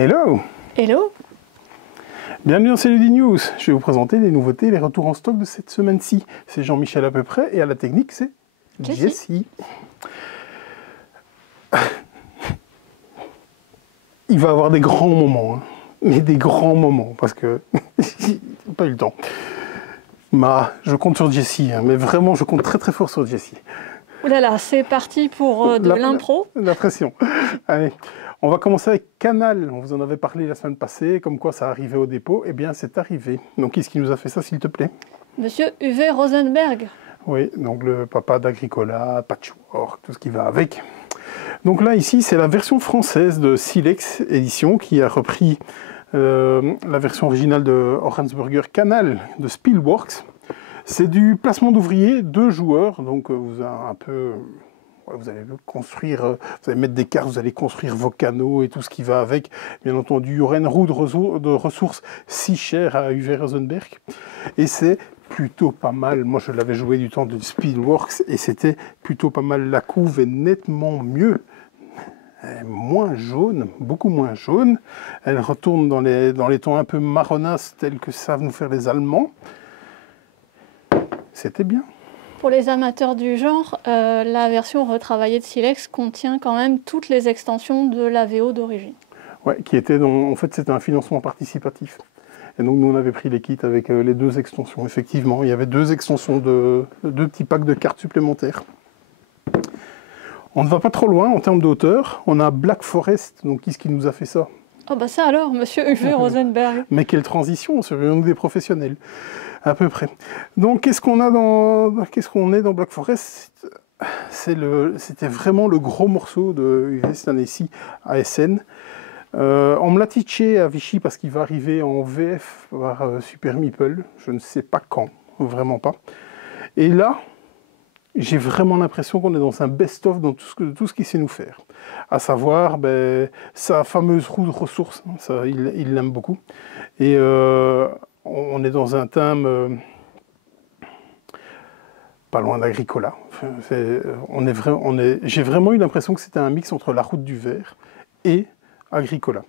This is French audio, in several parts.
Hello! Hello! Bienvenue dans CLD News. Je vais vous présenter les nouveautés et les retours en stock de cette semaine-ci. C'est Jean-Michel à peu près et à la technique, c'est Jessie. Il va avoir des grands moments, hein. Mais des grands moments, parce que j'ai pas eu le temps. Je compte sur Jessie, hein, mais vraiment, je compte très très fort sur Jessie. Ouh là là, c'est parti pour de l'impro. La pression. Allez, on va commencer avec Canal. On vous en avait parlé la semaine passée, comme quoi ça arrivait au dépôt. Eh bien, c'est arrivé. Donc, qui est-ce qui nous a fait ça, s'il te plaît? Monsieur Uwe Rosenberg. Oui, donc le papa d'Agricola, Patchwork, tout ce qui va avec. Donc là, ici, c'est la version française de Silex Édition qui a repris la version originale de Orensburger Canal de Spielworks. C'est du placement d'ouvriers, 2 joueurs, donc vous avez un peu... Vous allez construire, vous allez mettre des cartes, vous allez construire vos canaux et tout ce qui va avec. Bien entendu, il y aura une roue de ressources si chère à Uwe Rosenberg. Et c'est plutôt pas mal. Moi, je l'avais joué du temps de Speedworks et c'était plutôt pas mal. La couve est nettement mieux. Elle est moins jaune, beaucoup moins jaune. Elle retourne dans les tons un peu marronnasses tels que savent nous faire les Allemands. C'était bien. Pour les amateurs du genre, la version retravaillée de Silex contient quand même toutes les extensions de la VO d'origine. Ouais, qui était en fait, c'était un financement participatif. Et donc, nous, on avait pris les kits avec les 2 extensions. Effectivement, il y avait 2 extensions, 2 petits packs de cartes supplémentaires. On ne va pas trop loin en termes de hauteur. On a Black Forest. Donc, qui est-ce qui nous a fait ça? Oh bah ça alors, monsieur Uwe Rosenberg. Mais quelle transition, serions-nous des professionnels? À peu près. Donc, qu'est-ce qu'on est dans Black Forest? C'était vraiment le gros morceau de Uwe cette année-ci à SN. On me l'a teaché à Vichy parce qu'il va arriver en VF par Super Meeple. Je ne sais pas quand, vraiment pas. Et là, j'ai vraiment l'impression qu'on est dans un best-of dans tout ce qu'il sait nous faire. À savoir, sa fameuse roue de ressources, hein, ça, il l'aime beaucoup. Et on est dans un thème pas loin d'Agricola. J'ai vraiment eu l'impression que c'était un mix entre la route du Vert et Agricola.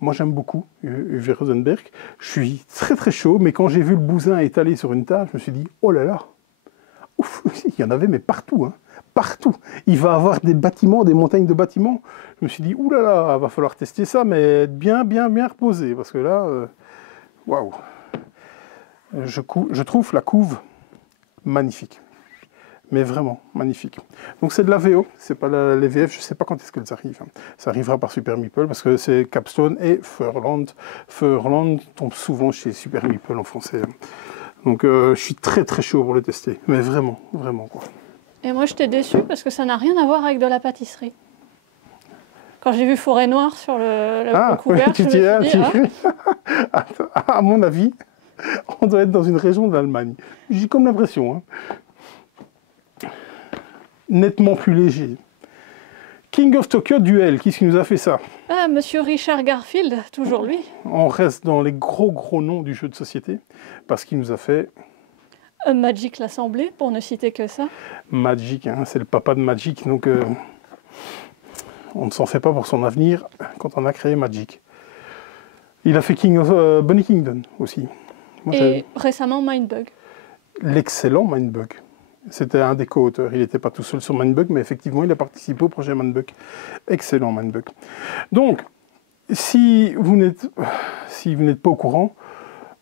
Moi, j'aime beaucoup Uwe Rosenberg. Je suis très très chaud, mais quand j'ai vu le bousin étalé sur une table, je me suis dit, oh là là, ouf, il y en avait, mais partout, hein, partout. Il va avoir des bâtiments, des montagnes de bâtiments. Je me suis dit, ouh là là, va falloir tester ça, mais être bien reposé, parce que là, waouh. Je trouve la couve magnifique. Mais vraiment magnifique. Donc c'est de la VO, c'est pas les VF, je sais pas quand est-ce qu'elles arrivent. Ça arrivera par Super Meeple parce que c'est Capstone et Furland. Furland tombe souvent chez Super Meeple en français. Donc je suis très très chaud pour le tester. Mais vraiment, vraiment quoi. Et moi je t'ai déçu parce que ça n'a rien à voir avec de la pâtisserie. Quand j'ai vu Forêt Noire sur le couvercle, je me suis dit, à mon avis, on doit être dans une région de l'Allemagne. J'ai comme l'impression, hein. Nettement plus léger. King of Tokyo Duel, qui est-ce qui nous a fait ça? Ah, monsieur Richard Garfield, toujours lui. On reste dans les gros noms du jeu de société, parce qu'il nous a fait... Magic l'Assemblée, pour ne citer que ça. Magic, hein, c'est le papa de Magic, donc on ne s'en fait pas pour son avenir quand on a créé Magic. Il a fait King of Bunny Kingdom aussi. Moi, et récemment Mindbug. L'excellent Mindbug. C'était un des co-auteurs. Il n'était pas tout seul sur Mindbug, mais effectivement, il a participé au projet Mindbug. Excellent Mindbug. Donc, si vous n'êtes pas au courant,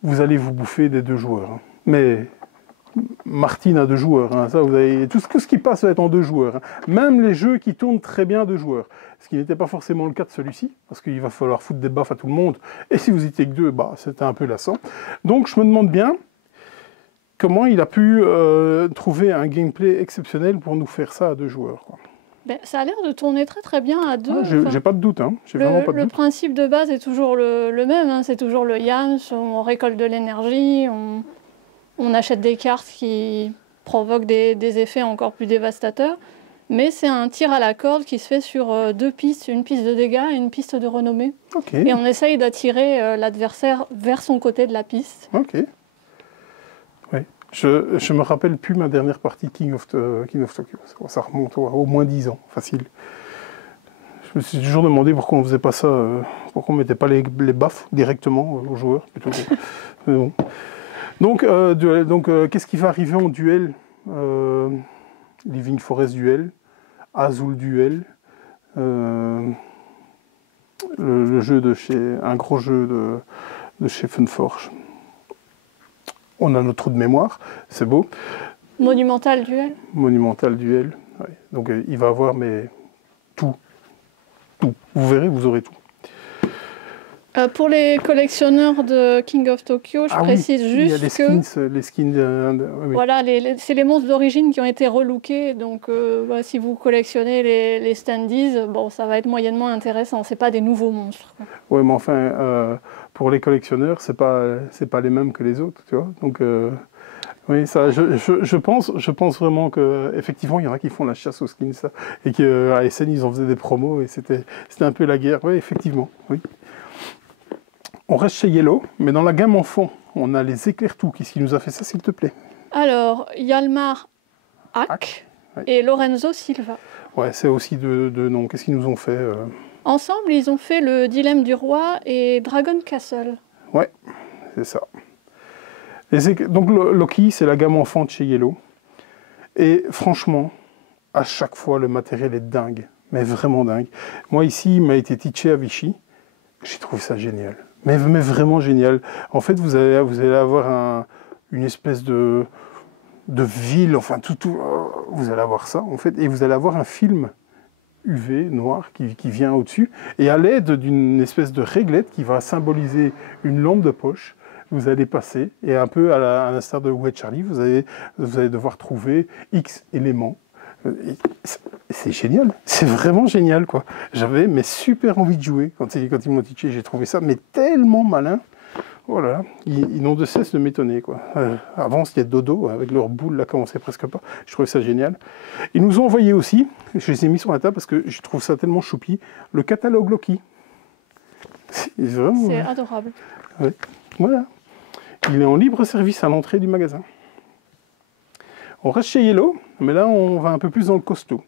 vous allez vous bouffer des 2 joueurs. Hein. Mais Martine a 2 joueurs. Hein. Ça, vous avez, tout ce qui passe va être en 2 joueurs. Hein. Même les jeux qui tournent très bien 2 joueurs. Ce qui n'était pas forcément le cas de celui-ci, parce qu'il va falloir foutre des baffes à tout le monde. Et si vous étiez que 2, c'était un peu lassant. Donc, je me demande bien comment il a pu trouver un gameplay exceptionnel pour nous faire ça à 2 joueurs, quoi. Ça a l'air de tourner très très bien à 2. J'ai pas de doute, hein. Le principe de base est toujours le même, hein. C'est toujours le YAMS, on récolte de l'énergie, on achète des cartes qui provoquent des effets encore plus dévastateurs. Mais c'est un tir à la corde qui se fait sur 2 pistes, une piste de dégâts et une piste de renommée. Okay. Et on essaye d'attirer l'adversaire vers son côté de la piste. Ok. Oui. Je me rappelle plus ma dernière partie King of Tokyo. Ça remonte au moins 10 ans, facile. Je me suis toujours demandé pourquoi on faisait pas ça, pourquoi on mettait pas les baffes directement aux joueurs. Plutôt que... Mais bon. Donc, qu'est-ce qui va arriver en duel? Living Forest duel, Azul duel, le jeu de chez, un gros jeu de chez Funforge. On a notre trou de mémoire, c'est beau. Monumental duel. Monumental duel. Ouais. Donc il va avoir tout. Vous verrez, vous aurez tout. Pour les collectionneurs de King of Tokyo, je précise juste il y a les skins. Oui. Voilà, c'est les monstres d'origine qui ont été relookés. Donc, si vous collectionnez les standees, bon, ça va être moyennement intéressant. C'est pas des nouveaux monstres. Oui, mais enfin, pour les collectionneurs, c'est pas les mêmes que les autres, tu vois. Donc, oui, ça, je pense vraiment qu'effectivement, il y en a qui font la chasse aux skins, ça, et qu'à Essen, ils en faisaient des promos, et c'était un peu la guerre. Oui, effectivement, oui. On reste chez Yellow, mais dans la gamme enfant, on a les éclair-tout. Qu'est-ce qui nous a fait ça, s'il te plaît? Alors, Hjalmar Hack ouais. et Lorenzo Silva. Ouais, c'est aussi deux noms. Qu'est-ce qu'ils nous ont fait Ensemble, ils ont fait le Dilemme du Roi et Dragon Castle. Ouais, c'est ça. Donc Loki, c'est la gamme enfant de chez Yellow. Et franchement, à chaque fois, le matériel est dingue. Mais vraiment dingue. Moi, ici, il m'a été teaché à Vichy. J'ai trouvé ça génial. Mais vraiment génial. En fait, vous allez avoir une espèce de ville, enfin tout, vous allez avoir ça, en fait, et vous allez avoir un film UV noir qui vient au-dessus, et à l'aide d'une espèce de réglette qui va symboliser une lampe de poche, vous allez passer, et un peu à l'instar de Où est Charlie, vous allez devoir trouver X éléments. C'est génial, c'est vraiment génial, quoi. J'avais super envie de jouer quand ils m'ont teaché, j'ai trouvé ça mais tellement malin. Oh là là, ils n'ont de cesse de m'étonner, quoi. Avant, c'était Dodo, avec leur boule, là, commençait presque pas. Je trouvais ça génial. Ils nous ont envoyé aussi, je les ai mis sur la table parce que je trouve ça tellement choupi, le catalogue Loki. C'est adorable. Ouais. Voilà. Il est en libre service à l'entrée du magasin. On reste chez Yellow, mais là, on va un peu plus dans le costaud.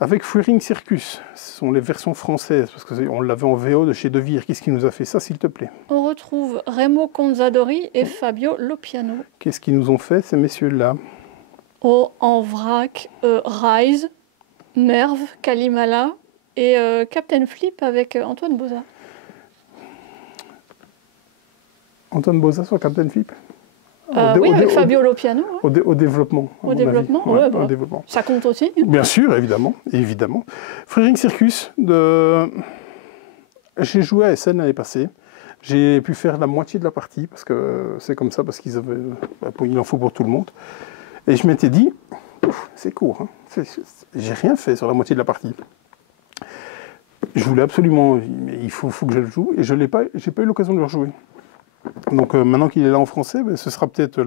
Avec Freering Circus, ce sont les versions françaises, parce qu'on l'avait en VO de chez De Vere. Qu'est-ce qui nous a fait ça, s'il te plaît? On retrouve Remo Conzadori et Fabio Lopiano. Qu'est-ce qu'ils nous ont fait, ces messieurs-là? En vrac, Rise, Merv, Kalimala et Captain Flip avec Antoine Boza. Antoine Boza sur Captain Flip? Oui, avec Fabio Lopiano. Au développement. Au développement, ouais, bah, au développement. Ça compte aussi. Bien sûr, évidemment. Freering Circus, j'ai joué à Essen l'année passée. J'ai pu faire la moitié de la partie, parce que c'est comme ça, parce qu'il en faut pour tout le monde. Et je m'étais dit, c'est court, hein. J'ai rien fait sur la moitié de la partie. Je voulais absolument, mais il faut que je le joue, et j'ai pas eu l'occasion de le rejouer. Donc maintenant qu'il est là en français, ce sera peut-être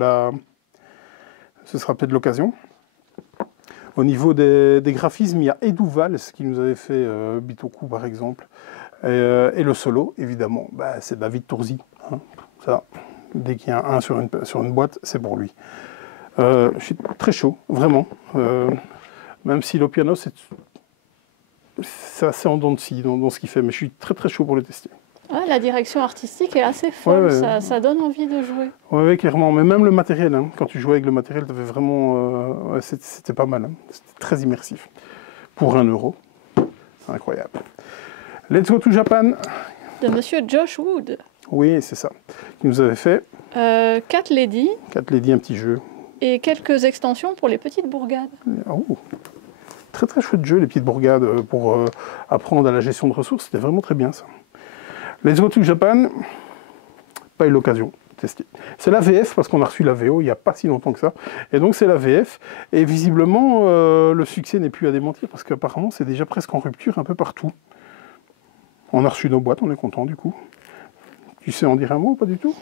l'occasion. Au niveau des graphismes, il y a Edu Valls qui nous avait fait Bitoku par exemple. Et le solo, évidemment, c'est David Tourzi. Hein. Ça, dès qu'il y a un sur une boîte, c'est pour lui. Je suis très chaud, vraiment. Même si le piano, c'est assez en dents de scie dans ce qu'il fait, mais je suis très très chaud pour le tester. Ouais, la direction artistique est assez folle, ça donne envie de jouer. Oui, clairement. Mais même le matériel, hein, quand tu jouais avec le matériel, t'avais vraiment, c'était pas mal. Hein. C'était très immersif. Pour 1 €. Incroyable. Let's go to Japan. De Monsieur Josh Wood. Oui, c'est ça. Il nous avait fait 4 Lady. 4 Lady, un petit jeu. Et quelques extensions pour les petites bourgades. Oh. Très très chouette jeu, les petites bourgades, pour apprendre à la gestion de ressources. C'était vraiment très bien ça. Let's go to Japan, pas eu l'occasion de tester. C'est la VF, parce qu'on a reçu la VO il n'y a pas si longtemps que ça. Et donc c'est la VF. Et visiblement, le succès n'est plus à démentir, parce qu'apparemment c'est déjà presque en rupture un peu partout. On a reçu nos boîtes, on est content du coup. Tu sais en dire un mot ou pas du tout?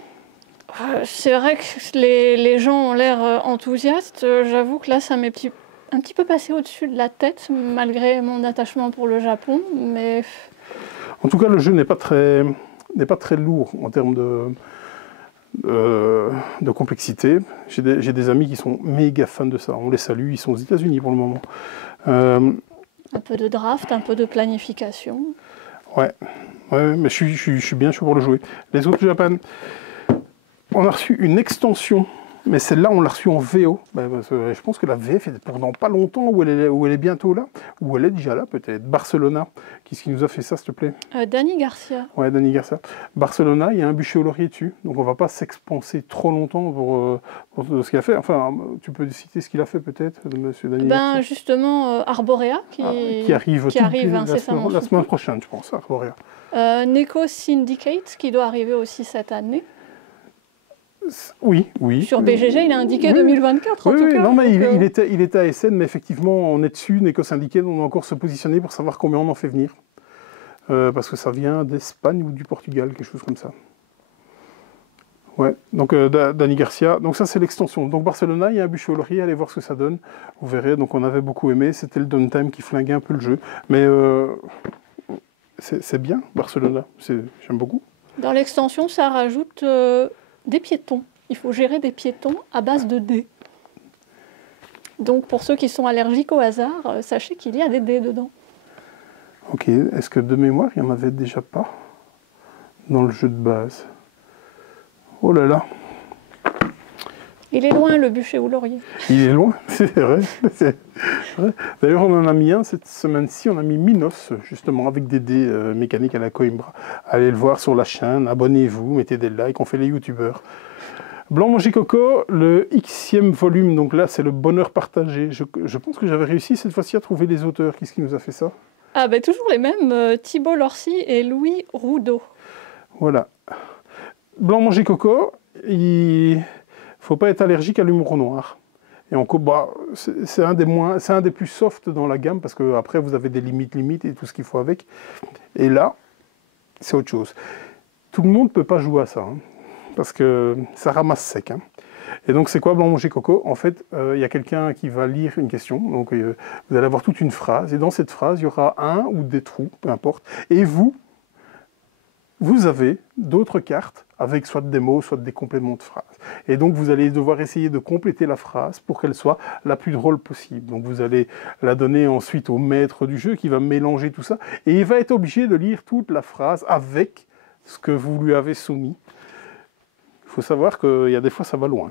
C'est vrai que les gens ont l'air enthousiastes. J'avoue que là, ça m'est un petit peu passé au-dessus de la tête, malgré mon attachement pour le Japon. Mais... En tout cas, le jeu n'est pas très lourd en termes de complexité. J'ai des amis qui sont méga fans de ça. On les salue, ils sont aux États-Unis pour le moment. Un peu de draft, un peu de planification. Ouais, mais je suis bien chaud pour le jouer. Les autres Japan, on a reçu une extension, mais celle-là, on l'a reçue en VO. Parce que je pense que la VF est pour dans pas longtemps, ou elle est bientôt là, ou elle est déjà là peut-être. Barcelona, qui nous a fait ça, s'il te plaît? Danny Garcia. Ouais, Danny Garcia. Barcelona, il y a un bûcher au laurier dessus, donc on va pas s'expanser trop longtemps pour ce qu'il a fait. Enfin, tu peux citer ce qu'il a fait peut-être, monsieur Danny Garcia? Justement, Arborea, qui arrive incessamment la semaine prochaine, je pense, Arborea. Neko Syndicate, qui doit arriver aussi cette année. Oui. Sur BGG, il a indiqué 2024 en tout cas. Non, mais il était à SN, mais effectivement, on est dessus, Neko Syndicate, on va encore se positionner pour savoir combien on en fait venir. Parce que ça vient d'Espagne ou du Portugal, quelque chose comme ça. Ouais, donc Danny Garcia, donc ça c'est l'extension. Donc Barcelona, il y a un bûcher au laurier, allez voir ce que ça donne. Vous verrez, donc on avait beaucoup aimé, c'était le downtime qui flinguait un peu le jeu. Mais c'est bien, Barcelona, j'aime beaucoup. Dans l'extension, ça rajoute des piétons. Il faut gérer des piétons à base de dés. Donc pour ceux qui sont allergiques au hasard, sachez qu'il y a des dés dedans. Ok, est-ce que de mémoire, il n'y en avait déjà pas dans le jeu de base? Oh là là. Il est loin, le bûcher au laurier. Il est loin, c'est vrai. D'ailleurs, on en a mis un cette semaine-ci, on a mis Minos, justement, avec des dés mécaniques à la Coimbra. Allez le voir sur la chaîne, abonnez-vous, mettez des likes, on fait les youtubeurs. Blanc Manger Coco, le Xème volume, donc là, c'est le bonheur partagé. Je pense que j'avais réussi cette fois-ci à trouver les auteurs. Qui nous a fait ça? Ah ben toujours les mêmes, Thibault Lorcy et Louis Roudot. Voilà. Blanc Manger Coco, il ne faut pas être allergique à l'humour noir. Et c'est un des plus soft dans la gamme, parce qu'après, vous avez des limites et tout ce qu'il faut avec. Et là, c'est autre chose. Tout le monde ne peut pas jouer à ça, hein, parce que ça ramasse sec. Hein. Et donc, c'est quoi Blanc Manger Coco? En fait, il y a quelqu'un qui va lire une question. Donc, vous allez avoir toute une phrase. Et dans cette phrase, il y aura un ou des trous, peu importe. Et vous avez d'autres cartes avec soit des mots, soit des compléments de phrase. Et donc, vous allez devoir essayer de compléter la phrase pour qu'elle soit la plus drôle possible. Donc, vous allez la donner ensuite au maître du jeu qui va mélanger tout ça. Et il va être obligé de lire toute la phrase avec ce que vous lui avez soumis. Il faut savoir qu'il y a des fois, ça va loin.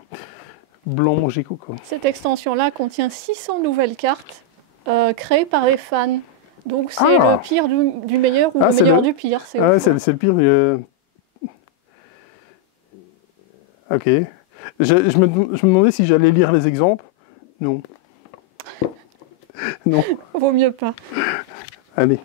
Blanc Manger Coco. Cette extension-là contient 600 nouvelles cartes créées par les fans. Donc c'est le pire du meilleur ou le meilleur du pire. C'est le pire du... Ok. Je me demandais si j'allais lire les exemples. Non. Non. Vaut mieux pas. Allez.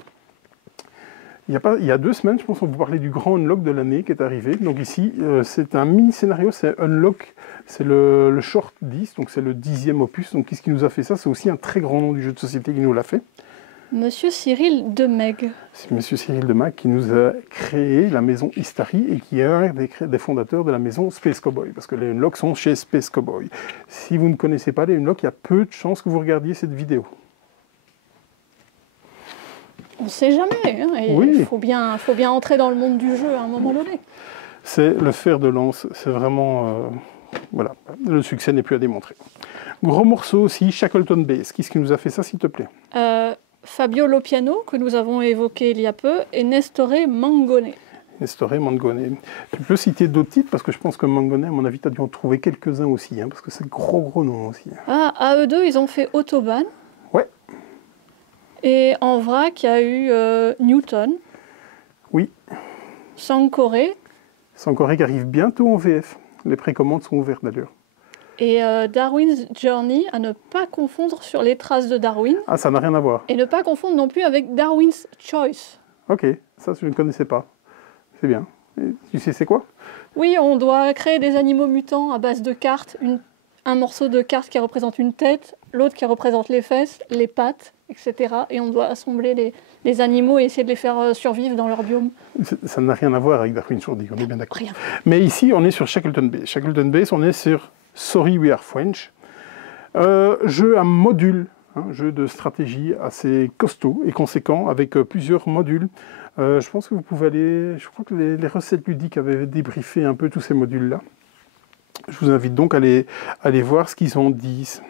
Il y a 2 semaines, je pense, on vous parlait du grand unlock de l'année qui est arrivé. Donc ici, c'est un mini-scénario, c'est unlock, c'est le short 10, donc c'est le 10e opus. Donc qu'est-ce qui nous a fait ça? C'est aussi un très grand nom du jeu de société qui nous l'a fait. Monsieur Cyril Demeg. C'est Monsieur Cyril Demeg qui nous a créé la maison Istari et qui est un des fondateurs de la maison Space Cowboy, parce que les unlocks sont chez Space Cowboy. Si vous ne connaissez pas les unlocks, il y a peu de chances que vous regardiez cette vidéo. On ne sait jamais, hein, il faut bien entrer dans le monde du jeu à un moment donné. C'est le fer de lance, c'est vraiment... voilà, le succès n'est plus à démontrer. Gros morceau aussi, Shackleton Base. Qui est-ce qui nous a fait ça, s'il te plaît? Fabio Lopiano, que nous avons évoqué il y a peu, et Nestore Mangone. Nestore Mangone. Tu peux citer d'autres titres, parce que je pense que Mangone, à mon avis, tu as dû en trouver quelques-uns aussi, hein, parce que c'est gros nom aussi. Ah, à eux deux, ils ont fait Autobahn. Ouais. Et en vrac, il y a eu Newton. Oui. Sankoré. Sankoré qui arrive bientôt en VF. Les précommandes sont ouvertes d'ailleurs. Et Darwin's Journey, à ne pas confondre sur les traces de Darwin. Ah, ça n'a rien à voir. Et ne pas confondre non plus avec Darwin's Choice. Ok, ça je ne connaissais pas. C'est bien. Et tu sais c'est quoi? Oui, on doit créer des animaux mutants à base de cartes. Un morceau de carte qui représente une tête, l'autre qui représente les fesses, les pattes, etc. Et on doit assembler les animaux et essayer de les faire survivre dans leur biome. Ça n'a rien à voir avec Darwin's Journey, on est bien d'accord. Rien. Mais ici, on est sur Shackleton Base. Shackleton Base, on est sur Sorry We Are French. Jeu à module, hein, jeu de stratégie assez costaud et conséquent, avec plusieurs modules. Je pense que vous pouvez aller... Je crois que les recettes ludiques avaient débriefé un peu tous ces modules-là. Je vous invite donc à aller voir ce qu'ils en disent.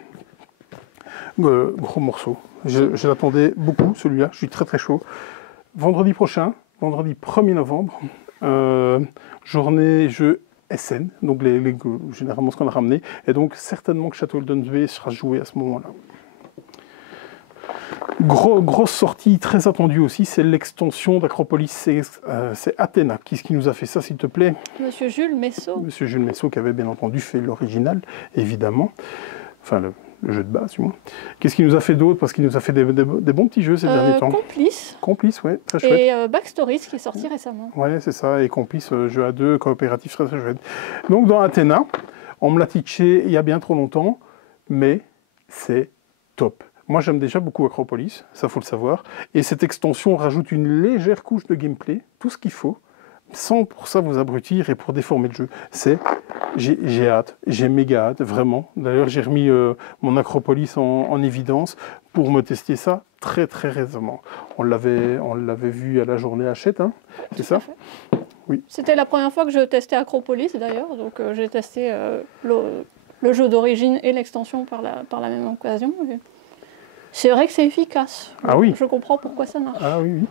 Gros morceau. Je l'attendais beaucoup, celui-là. Je suis très très chaud. Vendredi prochain, vendredi 1er novembre, journée jeu SN, donc généralement ce qu'on a ramené. Et donc certainement que Château Holdensby sera joué à ce moment-là. Grosse sortie, très attendue aussi, c'est l'extension d'Acropolis. C'est Athéna. Qui est-ce qui nous a fait ça, s'il te plaît? Monsieur Jules Messot. Monsieur Jules Messot, qui avait bien entendu fait l'original, évidemment. Enfin, le jeu de base, du moins. Qu'est-ce qu'il nous a fait d'autre? Parce qu'il nous a fait des bons petits jeux ces derniers temps. Complice. Complice, ouais, très chouette. Et Backstories, qui est sorti récemment. Ouais, c'est ça. Et Complice, jeu à deux, coopératif, très très chouette. Donc, dans Athéna, on me l'a teaché il y a bien trop longtemps, mais c'est top. Moi, j'aime déjà beaucoup Acropolis, ça faut le savoir. Et cette extension rajoute une légère couche de gameplay, tout ce qu'il faut, sans pour ça vous abrutir et pour déformer le jeu. J'ai hâte, j'ai méga hâte, vraiment. D'ailleurs, j'ai remis mon Acropolis en évidence pour me tester ça très très récemment. On l'avait vu à la journée Hachette, hein, c'est ça? Oui. C'était la première fois que je testais Acropolis d'ailleurs, donc j'ai testé le jeu d'origine et l'extension par la même occasion. C'est vrai que c'est efficace. Ah oui. Je comprends pourquoi ça marche. Ah oui, oui.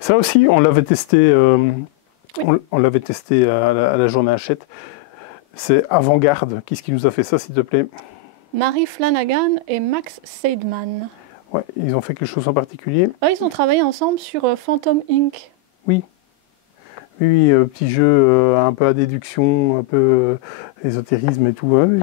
Ça aussi, on l'avait testé, on l'avait testé à la journée Hachette. C'est Avant-Garde. Qui est-ce qui nous a fait ça, s'il te plaît? Marie Flanagan et Max Seidman. Ouais, ils ont fait quelque chose en particulier. Ah, ils ont travaillé ensemble sur Phantom Inc. Oui. Oui, petit jeu un peu à déduction, un peu ésotérisme et tout. Ouais, oui.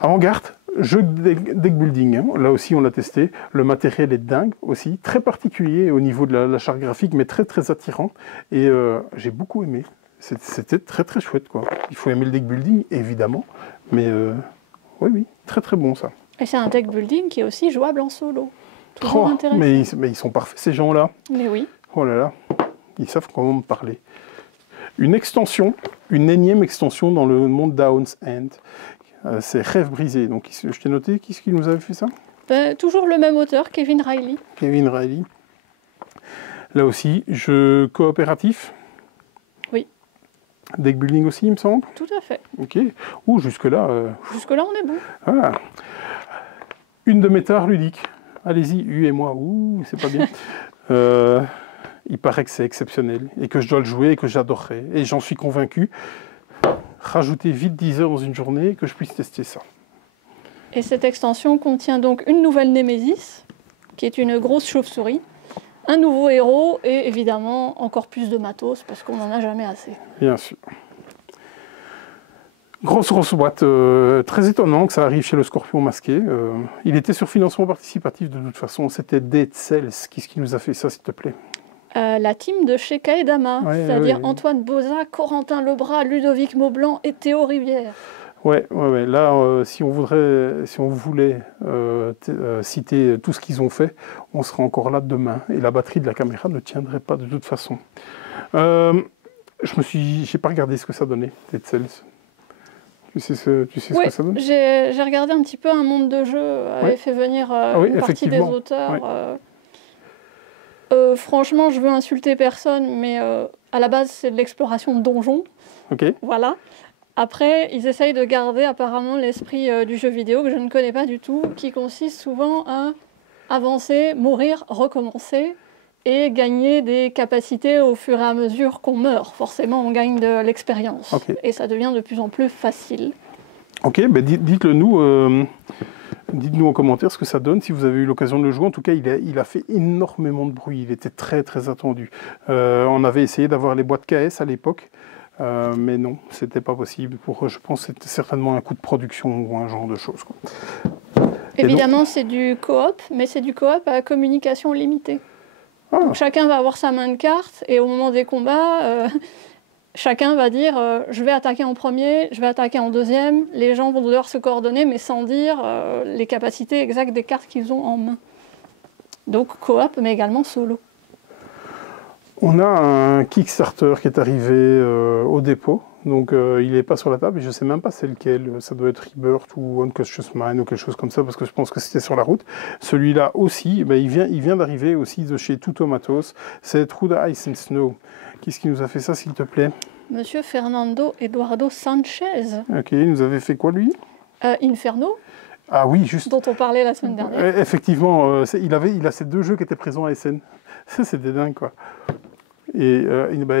Avant-Garde. Jeu de deck building, hein. Là aussi on l'a testé. Le matériel est dingue aussi, très particulier au niveau de la charte graphique, mais très très attirant. Et j'ai beaucoup aimé. C'était très très chouette, quoi. Il faut aimer le deck building, évidemment, mais oui, oui, très très bon ça. Et c'est un deck building qui est aussi jouable en solo. Toujours intéressant. Mais ils sont parfaits ces gens-là. Mais oui. Oh là là, ils savent comment me parler. Une extension, une énième extension dans le monde Down's End. C'est Rêve brisé. Donc, je t'ai noté, qui est-ce qui nous avait fait ça? Toujours le même auteur, Kevin Riley. Kevin Riley. Là aussi, jeu coopératif. Oui. Deck building aussi, il me semble. Tout à fait. Ok. Ouh, jusque-là... Jusque-là, on est bon. Voilà. Une de mes tares ludiques. Allez-y, U et moi. Ouh, c'est pas bien. Il paraît que c'est exceptionnel et que je dois le jouer et que j'adorerais. Et j'en suis convaincu. Rajouter vite 10 heures dans une journée et que je puisse tester ça. Et cette extension contient donc une nouvelle Némésis, qui est une grosse chauve-souris, un nouveau héros et évidemment encore plus de matos parce qu'on n'en a jamais assez. Bien sûr. Grosse boîte, très étonnant que ça arrive chez le Scorpion masqué. Il était sur financement participatif de toute façon, c'était Dead Cells. Qui est-ce qui nous a fait ça, s'il te plaît? La team de chez Kaedama, ouais, c'est-à-dire ouais. Antoine Boza, Corentin Lebras, Ludovic Maublanc et Théo Rivière. Ouais. Là, si on voulait citer tout ce qu'ils ont fait, on sera encore là demain. Et la batterie de la caméra ne tiendrait pas de toute façon. J'ai pas regardé ce que ça donnait, Dead Cells. Tu sais ce que ça donne? J'ai regardé un petit peu un monde de jeu, avait fait venir une partie des auteurs. Ouais. Franchement, je veux insulter personne, mais à la base, c'est de l'exploration de donjons. Ok. Voilà. Après, ils essayent de garder apparemment l'esprit du jeu vidéo que je ne connais pas du tout, qui consiste souvent à avancer, mourir, recommencer et gagner des capacités au fur et à mesure qu'on meurt. Forcément, on gagne de l'expérience. Okay. Et ça devient de plus en plus facile. Ok, ben dites-le nous. Dites-nous en commentaire ce que ça donne, si vous avez eu l'occasion de le jouer. En tout cas, il a fait énormément de bruit. Il était très très attendu. On avait essayé d'avoir les boîtes KS à l'époque, mais non, c'était pas possible. Je pense que c'était certainement un coût de production ou un genre de choses, quoi. Évidemment, c'est du coop, mais c'est du coop à communication limitée. Donc, chacun va avoir sa main de carte et au moment des combats, chacun va dire je vais attaquer en premier, je vais attaquer en deuxième. Les gens vont devoir se coordonner, mais sans dire les capacités exactes des cartes qu'ils ont en main. Donc coop, mais également solo. On a un Kickstarter qui est arrivé au dépôt. Donc il n'est pas sur la table et je ne sais même pas c'est lequel. Ça doit être Rebirth ou Unconscious Mind ou quelque chose comme ça parce que je pense que c'était sur la route. Celui-là aussi, il vient d'arriver aussi de chez Tutomatos. C'est Through the Ice and Snow. Qui est-ce qui nous a fait ça, s'il te plaît? Monsieur Fernando Eduardo Sanchez. Ok, il nous avait fait quoi, lui? Inferno. Ah oui, juste. dont on parlait la semaine dernière. Effectivement, il a ces 2 jeux qui étaient présents à Essen. Ça, c'était dingue, quoi. Et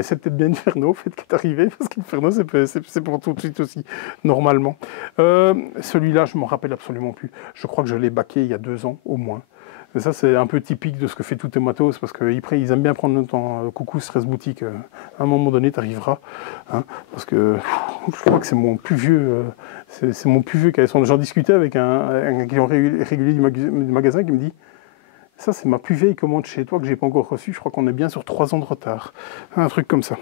c'est peut-être bien Inferno, fait, qui est arrivé, parce qu'Inferno, c'est pour tout de suite aussi, normalement. Celui-là, je ne m'en rappelle absolument plus. Je crois que je l'ai baqué il y a 2 ans, au moins. Et ça, c'est un peu typique de ce que fait tout Matos, parce qu'ils aiment bien prendre le temps. Coucou, Stress Boutique, à un moment donné, tu arriveras. Hein, parce que je crois que c'est mon plus vieux... c'est mon plus vieux KS. J'en discutais avec un client régulier du magasin qui me dit: ça, c'est ma plus vieille commande chez toi que j'ai pas encore reçue. Je crois qu'on est bien sur 3 ans de retard. Un truc comme ça.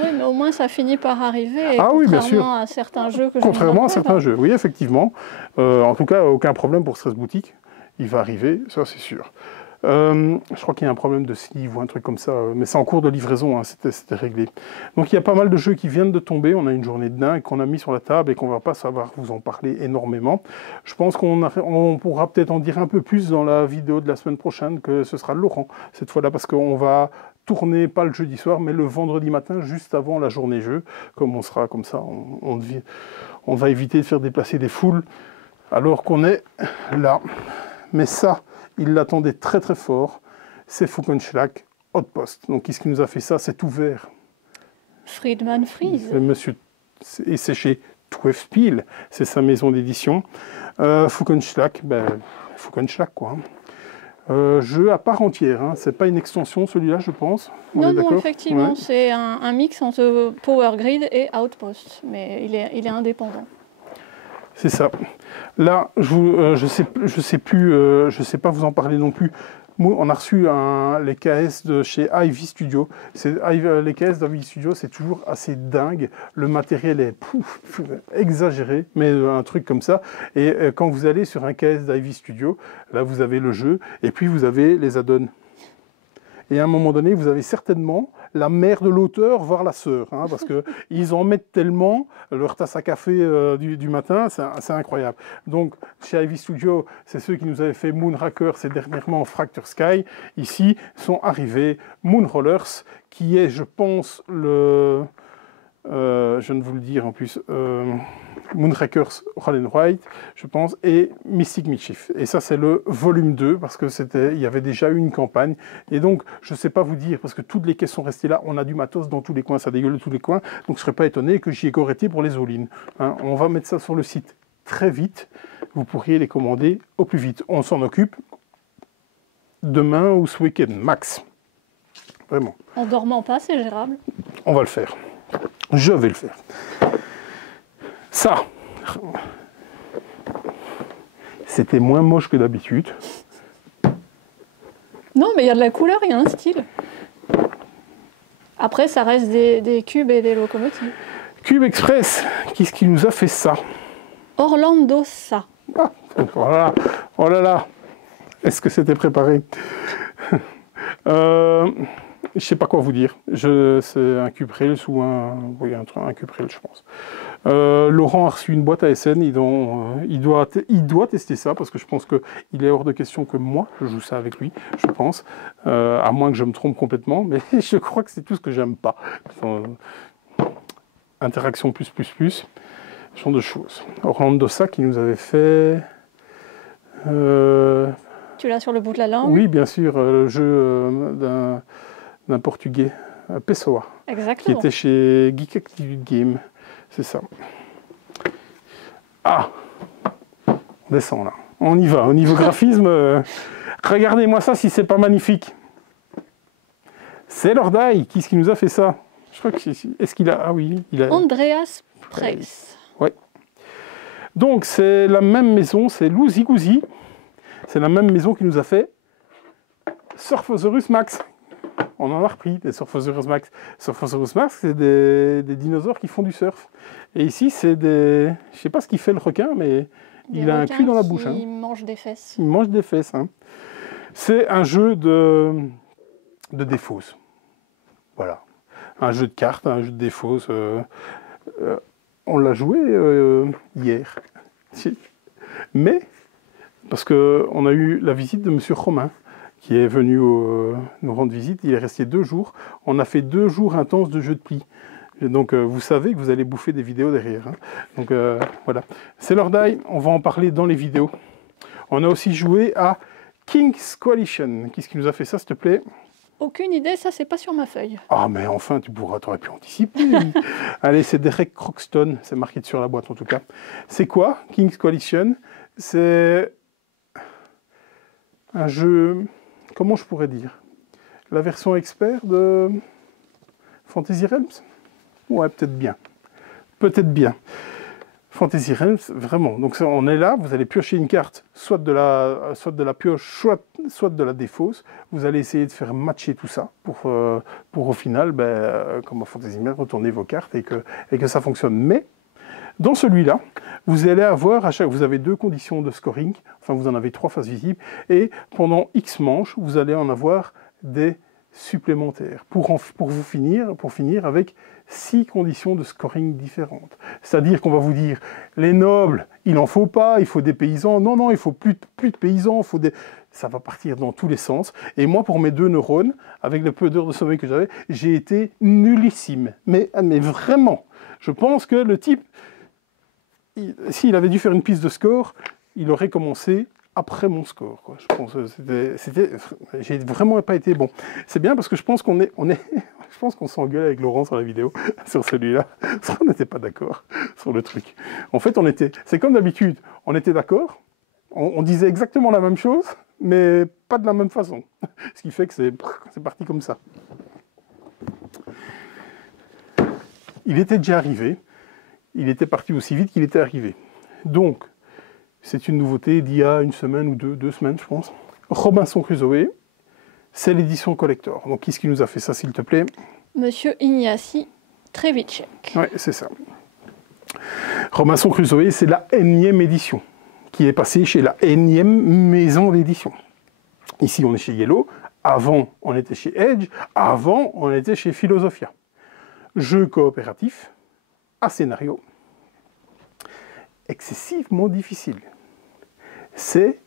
Oui, mais au moins, ça finit par arriver. Ah oui, bien sûr. Contrairement à certains jeux que Contrairement à certains jeux, oui, effectivement. En tout cas, aucun problème pour Stress Boutique. Il va arriver, ça, c'est sûr. Je crois qu'il y a un problème de sleeve ou un truc comme ça, mais c'est en cours de livraison, hein, c'était réglé. Donc il y a pas mal de jeux qui viennent de tomber, on a une journée de dingue qu'on a mis sur la table et qu'on va pas savoir vous en parler énormément. Je pense qu'on pourra peut-être en dire un peu plus dans la vidéo de la semaine prochaine, que ce sera Laurent cette fois-là, parce qu'on va tourner pas le jeudi soir, mais le vendredi matin, juste avant la journée jeu. Comme on sera comme ça, on va éviter de faire déplacer des foules alors qu'on est là. Mais ça, il l'attendait très très fort, c'est Funkenschlag Outpost. Donc qu'est-ce qui nous a fait ça? C'est ouvert. Friedman Freeze. Et c'est chez Twefspiel, c'est sa maison d'édition. Funkenschlag, Funkenschlag quoi. Jeu à part entière, hein. C'est pas une extension celui-là, je pense. Non, effectivement, ouais. C'est un mix entre Power Grid et Outpost, mais il est indépendant. C'est ça. Là, je sais pas vous en parler non plus. On a reçu les KS de chez Ivy Studio. Les KS d'Ivy Studio, c'est toujours assez dingue. Le matériel est exagéré, mais un truc comme ça. Et quand vous allez sur un KS d'Ivy Studio, là, vous avez le jeu, et puis vous avez les add-ons. Et à un moment donné, vous avez certainement la mère de l'auteur, voire la sœur, hein, parce qu'ils en mettent tellement, leur tasse à café du matin, c'est incroyable. Donc, chez Ivy Studio, c'est ceux qui nous avaient fait Moonraker, et dernièrement Fracture Sky. Ici, sont arrivés Moonrollers, qui est, je pense, je viens de vous le dire en plus, Moonrakers Roll and White, je pense, et Mystic Mischief. Et ça, c'est le volume 2, parce qu'il y avait déjà eu une campagne. Et donc, je ne sais pas vous dire, parce que toutes les caisses sont restées là, on a du matos dans tous les coins, ça dégueule de tous les coins, donc je ne serais pas étonné que j'y ai correcté pour les all-in. Hein, on va mettre ça sur le site très vite, vous pourriez les commander au plus vite. On s'en occupe demain ou ce week-end, max. Vraiment. En dormant pas, c'est gérable. On va le faire. Je vais le faire. Ça, c'était moins moche que d'habitude. Non, mais il y a de la couleur, il y a un style. Après, ça reste des cubes et des locomotives. Cube Express, qu'est-ce qui nous a fait ça? Orlando Ça. Ah, voilà. Oh là là, est-ce que c'était préparé? Je ne sais pas quoi vous dire. C'est un cube Rails ou un cube Rails, je pense. Laurent a reçu une boîte à SN. Il doit tester ça parce que je pense qu'il est hors de question que moi je joue ça avec lui. Je pense, à moins que je me trompe complètement, mais je crois que c'est tout ce que j'aime pas. Interaction plus, ce genre de choses. Orlando Ça qui nous avait fait. Tu l'as sur le bout de la langue? Oui, bien sûr, le jeu d'un Portugais, Pessoa. Exactement. Qui était chez Geek Active Game, c'est ça. Ah, on descend là. On y va. Au niveau graphisme, regardez-moi ça si c'est pas magnifique. C'est Lordai, qui est-ce qui nous a fait ça? Je crois que est-ce qu'il a... Ah oui, il a... Andreas Preis. Oui. Donc c'est la même maison, c'est Luzi Gouzi. C'est la même maison qui nous a fait Surfosaurus Max. On en a repris des Surfosaurus Max. Surfosaurus Max, c'est des dinosaures qui font du surf. Et ici, c'est des... Je ne sais pas ce qu'il fait le requin, mais il a un cul dans la bouche. Il mange des fesses. Il mange des fesses. Hein. C'est un jeu de défausse. Voilà. Un jeu de cartes, un jeu de défausse. On l'a joué hier. Mais, parce qu'on a eu la visite de M. Romain, qui est venu nous rendre visite. Il est resté 2 jours. On a fait 2 jours intenses de jeu de pli. Donc vous savez que vous allez bouffer des vidéos derrière. Hein. Donc voilà. Sailor Die, on va en parler dans les vidéos. On a aussi joué à King's Coalition. Qu'est-ce qui nous a fait ça, s'il te plaît? Aucune idée, ça c'est pas sur ma feuille. Ah mais enfin, t'aurais pu anticiper. Allez, c'est Derek Croxton, c'est marqué sur la boîte en tout cas. C'est quoi, King's Coalition? C'est un jeu, comment je pourrais dire? La version expert de Fantasy Realms? Ouais, peut-être bien. Peut-être bien. Fantasy Realms, vraiment. Donc ça, on est là, vous allez piocher une carte, soit de la pioche, soit de la défausse. Vous allez essayer de faire matcher tout ça pour au final, comme à Fantasy Realms, retourner vos cartes et que ça fonctionne. Mais dans celui-là, vous allez avoir, vous avez 2 conditions de scoring, enfin vous en avez 3 faces visibles, et pendant X manches, vous allez en avoir des supplémentaires pour finir avec 6 conditions de scoring différentes. C'est-à-dire qu'on va vous dire, les nobles, il n'en faut pas, il faut des paysans, non, il faut plus de paysans, ça va partir dans tous les sens. Et moi, pour mes 2 neurones, avec le peu d'heures de sommeil que j'avais, j'ai été nullissime. Mais vraiment, je pense que le type, s'il avait dû faire une piste de score, il aurait commencé après mon score, quoi. Je pense que j'ai vraiment pas été bon. C'est bien parce que je pense je pense qu'on s'engueule avec Laurent sur la vidéo, sur celui-là, parce qu'on n'était pas d'accord sur le truc. En fait, c'est comme d'habitude, on était d'accord, on disait exactement la même chose, mais pas de la même façon. Ce qui fait que c'est parti comme ça. Il était déjà arrivé, il était parti aussi vite qu'il était arrivé. Donc, c'est une nouveauté d'il y a une semaine ou 2 semaines, je pense. Robinson Crusoe, c'est l'édition collector. Donc, qui est-ce qui nous a fait ça, s'il te plaît? Monsieur Ignacy Trevicek. Oui, c'est ça. Robinson Crusoe, c'est la énième édition, qui est passée chez la énième maison d'édition. Ici, on est chez Yellow. Avant, on était chez Edge. Avant, on était chez Philosophia. Jeu coopératif, à scénario, excessivement difficile. C'est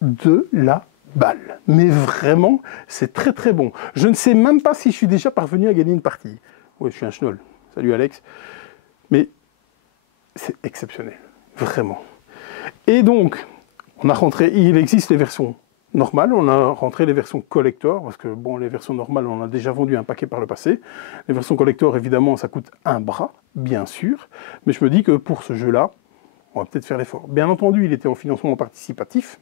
de la balle. Mais vraiment, c'est très très bon. Je ne sais même pas si je suis déjà parvenu à gagner une partie. Oui, je suis un schnoll. Salut Alex. Mais c'est exceptionnel. Vraiment. Et donc, il existe les versions normales, on a rentré les versions collector, parce que bon, les versions normales, on a déjà vendu un paquet par le passé. Les versions collector, évidemment, ça coûte un bras, bien sûr. Mais je me dis que pour ce jeu-là, on va peut-être faire l'effort. Bien entendu, il était en financement participatif,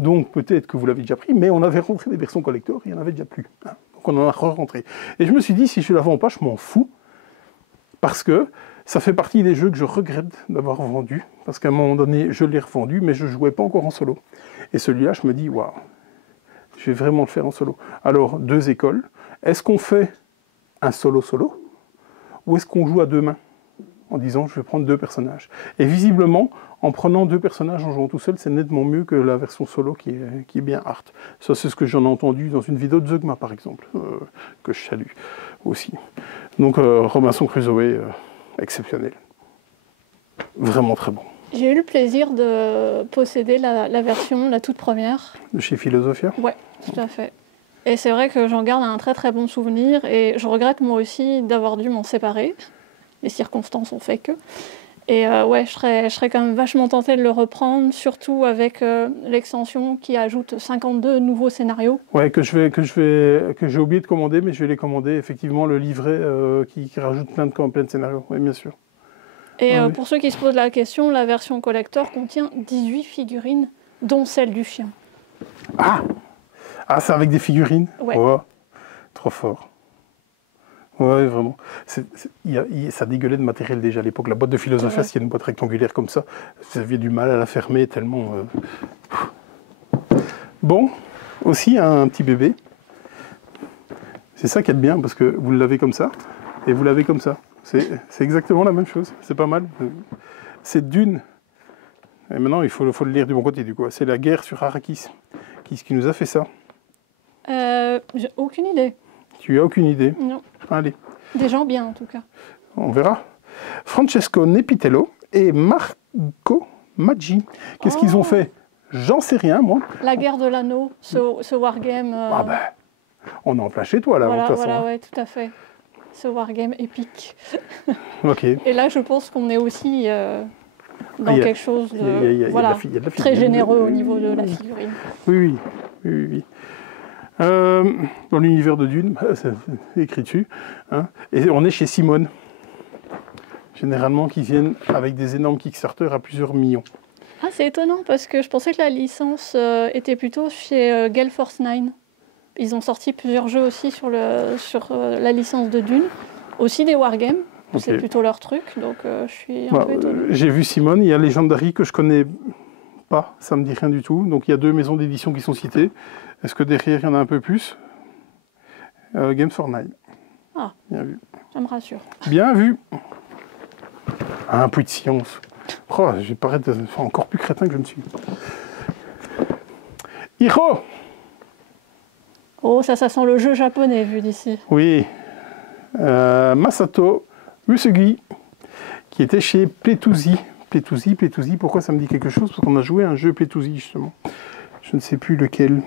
donc peut-être que vous l'avez déjà pris, mais on avait rentré des versions collector, il n'y en avait déjà plus. Hein. Donc on en a re-rentré. Et je me suis dit, si je ne la vends pas, je m'en fous, parce que ça fait partie des jeux que je regrette d'avoir vendu, parce qu'à un moment donné, je l'ai revendu, mais je ne jouais pas encore en solo. Et celui-là, je me dis, waouh, je vais vraiment le faire en solo. Alors, 2 écoles. Est-ce qu'on fait un solo-solo, ou est-ce qu'on joue à 2 mains en disant je vais prendre 2 personnages. Et visiblement, en prenant 2 personnages en jouant tout seul, c'est nettement mieux que la version solo qui est bien hard. Ça, c'est ce que j'en ai entendu dans une vidéo de Zeugma, par exemple, que je salue aussi. Donc, Robinson Crusoe, exceptionnel. Vraiment très bon. J'ai eu le plaisir de posséder la version, la toute première. De chez Philosophia? Ouais, tout à fait. Et c'est vrai que j'en garde un très très bon souvenir, et je regrette moi aussi d'avoir dû m'en séparer. Les circonstances ont fait que. Et ouais, je serais quand même vachement tentée de le reprendre, surtout avec l'extension qui ajoute 52 nouveaux scénarios. Ouais, que j'ai oublié de commander, mais je vais les commander. Effectivement, le livret qui rajoute plein de scénarios. Oui, bien sûr. Et pour ceux qui se posent la question, la version collector contient 18 figurines, dont celle du chien. Ah, c'est avec des figurines? Ouais. Oh, trop fort. Ouais, vraiment. Ça dégueulait de matériel déjà à l'époque. La boîte de Philosophia, s'il y a une boîte rectangulaire comme ça, vous aviez du mal à la fermer tellement... Bon, aussi un petit bébé. C'est ça qui est bien, parce que vous l'avez comme ça, et vous l'avez comme ça. C'est exactement la même chose. C'est pas mal. C'est Dune. Et maintenant, il faut le lire du bon côté, du coup. C'est la guerre sur Arrakis. Qui nous a fait ça? J'ai aucune idée. Tu as aucune idée? Non. Allez. Des gens bien, en tout cas. On verra. Francesco Nepitello et Marco Maggi. Qu'est-ce qu'ils ont fait? J'en sais rien, moi. La guerre de l'anneau, ce wargame. Ah ben, on est en plein chez toi, là, voilà, de toute façon. Voilà, ouais, tout à fait. ce wargame épique. Ok. Et là, je pense qu'on est aussi dans quelque chose de voilà, très généreux au niveau de la figurine. Oui. Dans l'univers de Dune, c'est écrit dessus. Hein, et on est chez Simone. Généralement, qui viennent avec des énormes Kickstarter à plusieurs millions. Ah, c'est étonnant parce que je pensais que la licence était plutôt chez Gale Force 9. Ils ont sorti plusieurs jeux aussi sur la licence de Dune. Aussi des wargames. Okay. C'est plutôt leur truc, donc je suis un peu étonnée. J'ai vu Simone, il y a Legendary que je connais pas, ça me dit rien du tout. Donc il y a 2 maisons d'édition qui sont citées. Est-ce que derrière il y en a un peu plus? Games for Nine. Ah, bien vu. Ça me rassure. Bien vu. Un peu de science. Oh, je vais paraître encore plus crétin que je ne suis. Hiro. Oh, ça sent le jeu japonais vu d'ici. Oui. Masato Usugi, qui était chez Pletouzi. Pletouzi, pourquoi ça me dit quelque chose? Parce qu'on a joué à un jeu Pletouzi, justement. Je ne sais plus lequel.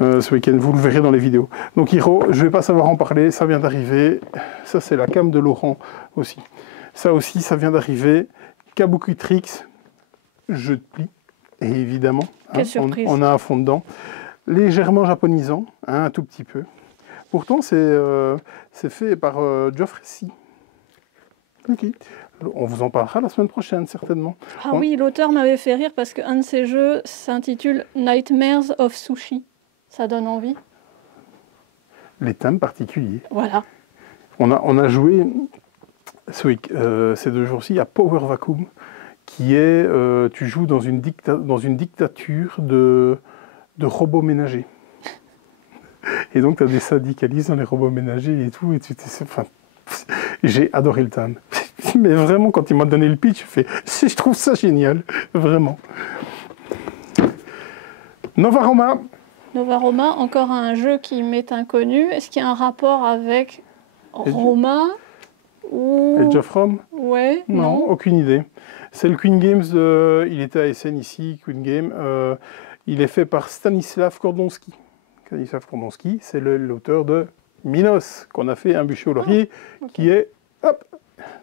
Ce week-end, vous le verrez dans les vidéos. Donc Hiro, je ne vais pas savoir en parler, ça vient d'arriver. Ça, c'est la cam de Laurent aussi. Ça aussi, ça vient d'arriver. Kabuki Tricks, jeu de pli, et évidemment. Quelle surprise. On a à fond dedans. Légèrement japonisant, un tout petit peu. Pourtant, c'est fait par Geoffrey C. Ok. On vous en parlera la semaine prochaine, certainement. Ah oui, l'auteur m'avait fait rire parce qu'un de ses jeux s'intitule Nightmares of Sushi. Ça donne envie. Les thèmes particuliers. Voilà. On a joué ces 2 jours-ci à Power Vacuum, qui est, tu joues dans une dictature de robots ménagers. Et donc, tu as des syndicalistes dans les robots ménagers et tout. Et j'ai adoré le thème. Mais vraiment, quand il m'a donné le pitch, je trouve ça génial. Vraiment. Novaroma. Novaroma, encore un jeu qui m'est inconnu. Est-ce qu'il y a un rapport avec Roma ou... Age of Rome? Ouais. Non, aucune idée. C'est le Queen Games. Il était à SN ici, Queen Game. Il est fait par Stanislav Kordonski. Stanislav Kordonski, c'est l'auteur de Minos, qu'on a fait un bûcher au laurier, qui est,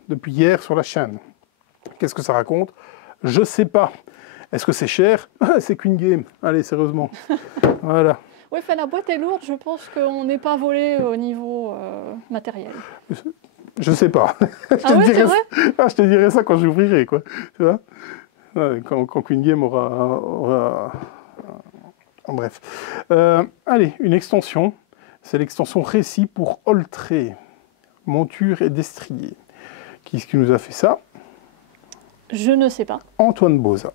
depuis hier sur la chaîne. Qu'est-ce que ça raconte? Je sais pas. Est-ce que c'est cher? C'est Queen Game. Allez, sérieusement. Voilà. Oui, la boîte est lourde. Je pense qu'on n'est pas volé au niveau matériel. Je sais pas. Je te dirai ça quand j'ouvrirai, quoi. Tu vois, quand Queen Game aura... Bref. Allez, une extension. C'est l'extension Récit pour Oltré. Monture et destrier. Qui est-ce qui nous a fait ça? Je ne sais pas. Antoine Boza.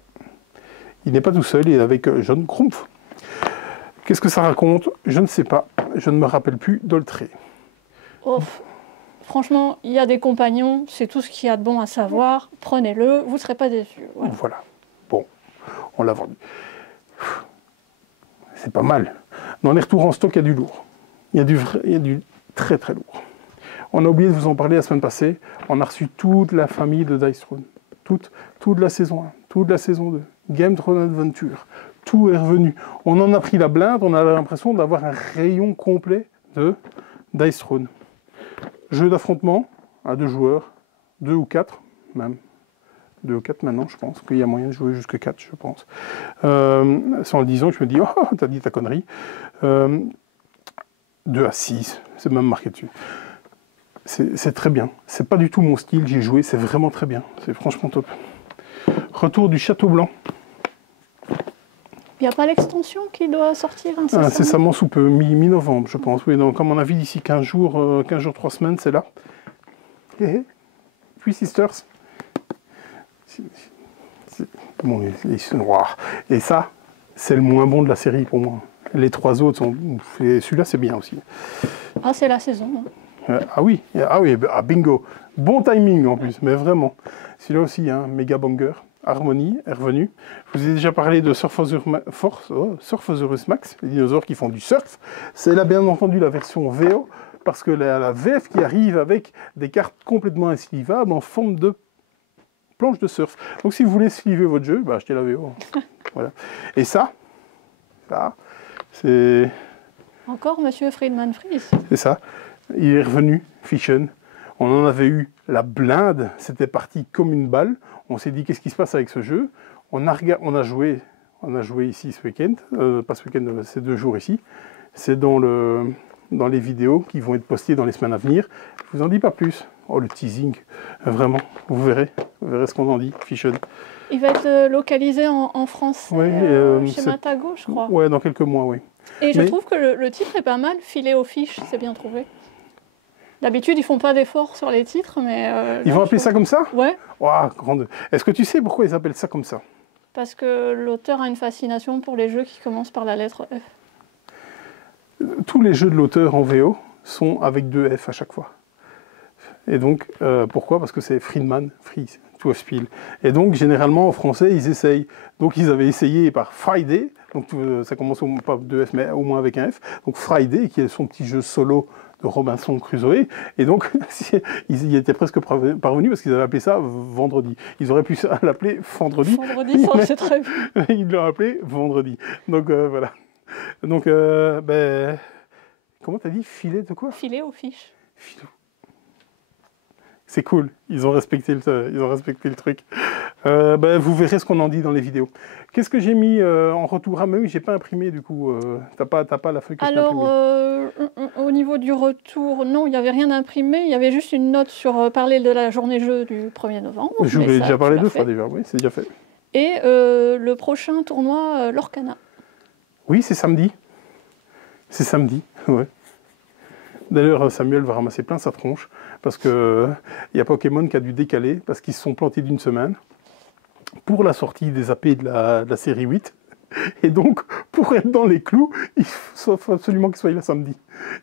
Il n'est pas tout seul, il est avec John Krumpf. Qu'est-ce que ça raconte? Je ne sais pas. Je ne me rappelle plus d'Oltré. Oh, franchement, il y a des compagnons, c'est tout ce qu'il y a de bon à savoir. Prenez-le, vous ne serez pas déçus. Voilà. Bon, on l'a vendu. C'est pas mal. Dans les retours en stock, il y a du lourd. Il y a du très très lourd. On a oublié de vous en parler la semaine passée. On a reçu toute la famille de Dice Throne. Toute la saison 1, toute la saison 2. Game Throne Adventure. Tout est revenu. On en a pris la blinde. On a l'impression d'avoir un rayon complet de Dice Throne. Jeu d'affrontement à 2 joueurs. 2 ou 4 même. 2 ou 4 maintenant, je pense qu'il y a moyen de jouer jusqu'à 4, je pense. Sans le disant, je me dis, oh, t'as dit ta connerie. 2 à 6, c'est même marqué dessus. C'est très bien. C'est pas du tout mon style, j'ai joué, c'est vraiment très bien. C'est franchement top. Retour du Château Blanc. Il n'y a pas l'extension qui doit sortir incessamment? Incessamment sous peu, mi-novembre, je pense. Oui, donc, comme on a vu d'ici 15 jours, 3 semaines, c'est là. Puis Sisters. Bon, ils sont noirs. Et ça, c'est le moins bon de la série pour moi. Les 3 autres sont... Celui-là, c'est bien aussi. Ah, c'est la saison. Ah oui, bingo. Bon timing en plus, mais vraiment. Celui-là aussi, méga banger. Harmonie est revenu. Je vous ai déjà parlé de Surfosaurus Max, les dinosaures qui font du surf. C'est là, bien entendu, la version VO, parce que la VF qui arrive avec des cartes complètement inslivables en forme de planche de surf. Donc si vous voulez sliver votre jeu, achetez la VO. Voilà. Et ça, c'est... Encore Monsieur Friedman Fries. C'est ça. il est revenu, Fission. On en avait eu la blinde, c'était parti comme une balle. On s'est dit, qu'est-ce qui se passe avec ce jeu? On a joué ici ce week-end, pas ce week-end, ces 2 jours ici. C'est dans les vidéos qui vont être postées dans les semaines à venir. Je vous en dis pas plus. Oh, le teasing, vraiment, vous verrez ce qu'on en dit, Fission. Il va être localisé en français chez Matago, je crois. Ouais, dans quelques mois, oui. Et je trouve que le titre est pas mal, Filet aux fiches, c'est bien trouvé. D'habitude, ils font pas d'efforts sur les titres, mais... ils vont appeler ça comme ça? Ouais. Wow, grande. Est-ce que tu sais pourquoi ils appellent ça comme ça? Parce que l'auteur a une fascination pour les jeux qui commencent par la lettre F. Tous les jeux de l'auteur en VO sont avec 2 F à chaque fois. Et donc, pourquoi? Parce que c'est Friedman, Fries, to Spiel. Et donc, généralement, en français, ils essayent. Donc, ils avaient essayé par Friday, donc ça commence pas avec 2 F, mais au moins avec un F. Donc, Friday, qui est son petit jeu solo de Robinson Crusoe. Et donc, ils y étaient presque parvenus parce qu'ils avaient appelé ça Vendredi. Ils auraient pu l'appeler Vendredi. Vendredi, ça c'est très bien. Ils l'ont appelé Vendredi. Donc, voilà. Donc, comment t'as dit? Filet de quoi? Filet aux fiches. C'est cool, ils ont respecté le truc. Vous verrez ce qu'on en dit dans les vidéos. Qu'est-ce que j'ai mis en retour? Ah mais oui, j'ai pas imprimé du coup. T'as pas la feuille que j'ai imprimée. Alors, au niveau du retour, non, il n'y avait rien d'imprimé. Il y avait juste une note sur parler de la journée jeu du 1er novembre. Je vous l'ai déjà parlé 2 fois déjà, oui, c'est déjà fait. Et le prochain tournoi, l'Orcana. Oui, c'est samedi. C'est samedi, ouais. D'ailleurs, Samuel va ramasser plein sa tronche, parce que y a Pokémon qui a dû décaler, parce qu'ils se sont plantés d'1 semaine, pour la sortie des AP de la série 8. Et donc, pour être dans les clous, il faut absolument qu'il soit là samedi.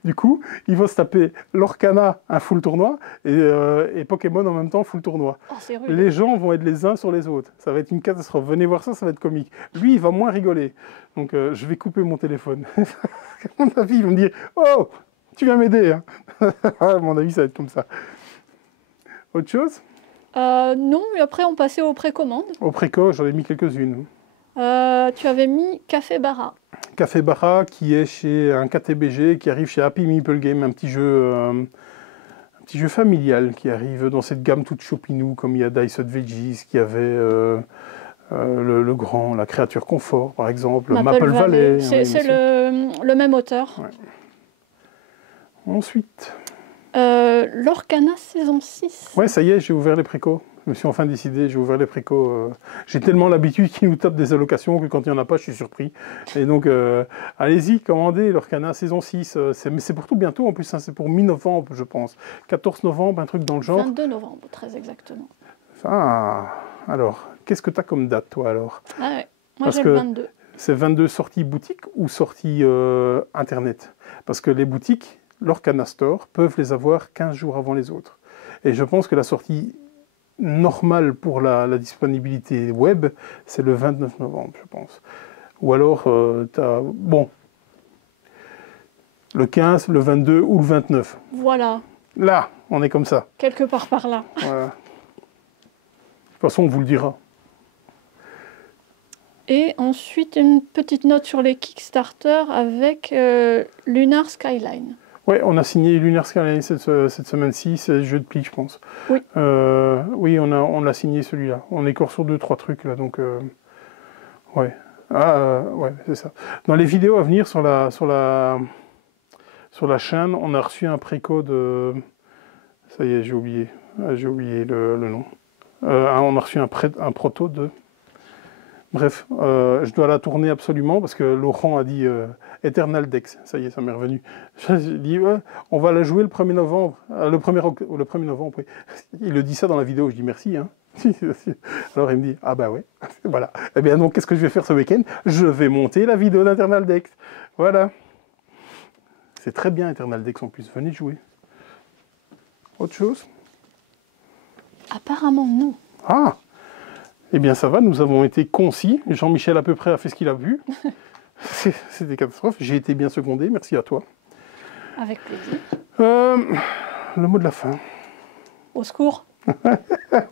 Du coup, il va se taper l'Orcana, un full tournoi, et Pokémon en même temps, full tournoi. Oh, c'est rude. Les gens vont être les uns sur les autres. Ça va être une catastrophe. Venez voir ça, ça va être comique. Lui, il va moins rigoler. Donc, je vais couper mon téléphone. À mon avis, il va me dire « Oh, tu viens m'aider hein. !» À mon avis, ça va être comme ça. Autre chose? Non, mais après, on passait aux précommandes. Au préco, j'en ai mis quelques-unes. Tu avais mis Café Barra. Café Barra, qui est chez un KTBG, qui arrive chez Happy Meeple Game, un petit jeu familial qui arrive dans cette gamme toute chopinou, comme il y a Diced Veggies, qui avait la créature confort, par exemple, Maple Valley. C'est le même auteur. Ouais. Ensuite... l'Orcana saison 6. Ouais, ça y est, j'ai ouvert les précos. Je me suis enfin décidé, j'ai ouvert les précos. J'ai tellement l'habitude qu'ils nous tapent des allocations que quand il n'y en a pas, je suis surpris. Et donc, allez-y, commandez l'Orcana saison 6. Mais c'est pour tout bientôt, en plus, hein, c'est pour mi-novembre, je pense. 14 novembre, un truc dans le genre. 22 novembre, très exactement. Ah, alors, qu'est-ce que tu as comme date, toi, alors? Ah ouais, moi j'ai le 22. C'est 22 sorties boutique ou sorties Internet? Parce que les boutiques, l'Orcana Store, peuvent les avoir 15 jours avant les autres. Et je pense que la sortie normale pour la disponibilité web, c'est le 29 novembre, je pense. Ou alors, bon, le 15, le 22 ou le 29. Voilà. Là, on est comme ça. Quelque part par là. Voilà. De toute façon, on vous le dira. Et ensuite, une petite note sur les Kickstarter avec Lunar Skyline. Ouais, on a signé Lunar Skyline cette semaine-ci, c'est le jeu de pli, je pense. Oui. Oui, on l'a signé celui-là. On est encore sur 2-3 trucs là, donc ouais. Ouais, c'est ça. Dans les vidéos à venir sur la chaîne, on a reçu un préco de. Ça y est, j'ai oublié le nom. On a reçu un proto de. Bref, je dois la tourner absolument parce que Laurent a dit Eternal Dex. Ça y est, ça m'est revenu. J'ai dit on va la jouer le 1er novembre. Le 1er novembre, oui. Il le dit ça dans la vidéo. Je dis merci. Hein. Alors il me dit ah bah ouais. Voilà. Eh bien donc qu'est-ce que je vais faire ce week-end? Je vais monter la vidéo d'Eternal Dex. Voilà. C'est très bien Eternal Dex en plus. Venez jouer. Autre chose? Apparemment non. Ah. Eh bien, ça va, nous avons été concis. Jean-Michel, à peu près, a fait ce qu'il a vu. C'était catastrophe. J'ai été bien secondé. Merci à toi. Avec plaisir. Le mot de la fin. Au secours. Ouais,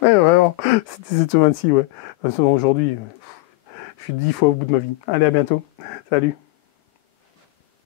vraiment. C'était cette semaine-ci, ouais. Aujourd'hui, je suis 10 fois au bout de ma vie. Allez, à bientôt. Salut.